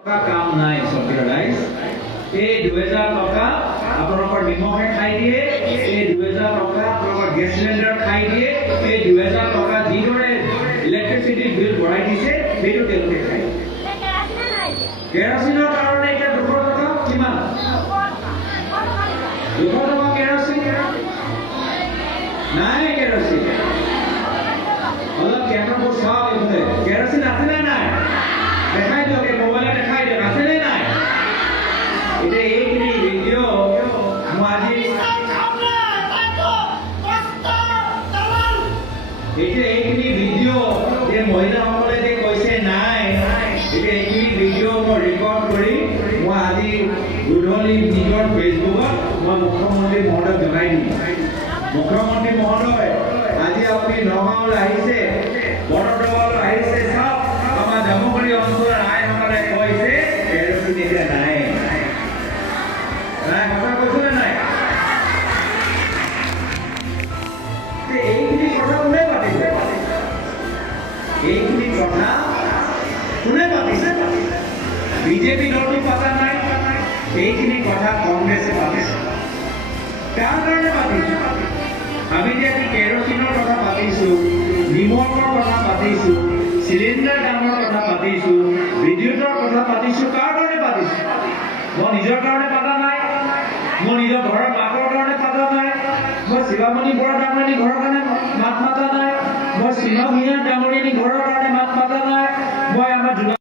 কাম নাই চৰকাৰৰ ৰাইজ এই 2000 টকা আপোনালোকৰ নিমখে খাই দিয়ে এই 2000 টকা আপোনালোকৰ গেছ চিলিণ্ডাৰ খাই দিয়ে এই 2000 টকা যিদৰে ইলেক্ট্ৰিচিটি বিল বঢ়াই দিছে সেইটো তেওঁলোকে খায় কেৰাচিনৰ কাৰণে এতিয়া 200 টকা কিমান 200 টকা কেৰাচিন নাই কেৰাচিন অলপ কেমেৰাবোৰ চাওক এইফালে কেৰাচিন আছে নে নাই দেখাই দিয়ক মোবাইলত দেখাই দিয়ক আছে নে নাই এতিয়া এইখিনি ভিডিঅ' মই আজি এতিয়া এইখিনি ভিডিঅ' যে মহিলাসকলে যে কৈছে নাই এতিয়া এইখিনি ভিডিঅ' মই ৰেকৰ্ড কৰি মই আজি গধূলি নিজৰ ফেচবুকত মই মুখ্যমন্ত্ৰী মহোদয়ক জনাই দিম মুখ্যমন্ত্ৰী মহোদয় আজি আপুনি নগাঁৱলৈ আহিছে বৰদোৱালৈ আহিছে চাওক আমাৰ জামুগুৰি অঞ্চলৰ আইসকলে কৈছে কেৰাচিন এতিয়া নাই কথা কৈছে নাই এইখিনি কথা কোনে পাতিছে এইখিনি কথা কোনে পাতিছে বিজেপি দলটো পতা নাই এইখিনি কথা কংগ্ৰেছে পাতিছে কাৰ কাৰণে পাতিছে আমি যে কেৰচিনৰ কথা পাতিছোঁ নিমখৰ কথা পাতিছোঁ চিলিণ্ডাৰ দামৰ কথা পাতিছোঁ বিদ্যুতৰ কথা পাতিছোঁ কাৰ কাৰণে পাতিছোঁ মই নিজৰ কাৰণে পাতা নাই মই নিজৰ ঘৰৰ মাকৰ কাৰণে পাতা নাই মই শিৱামণি বৰা ডাঙৰীয়ানী ঘৰৰ কাৰণে মাত মাতা নাই মই সীমা ভূঞা ডাঙৰীয়ানী ঘৰৰ কাৰণে মাত মাতা নাই মই আমাৰ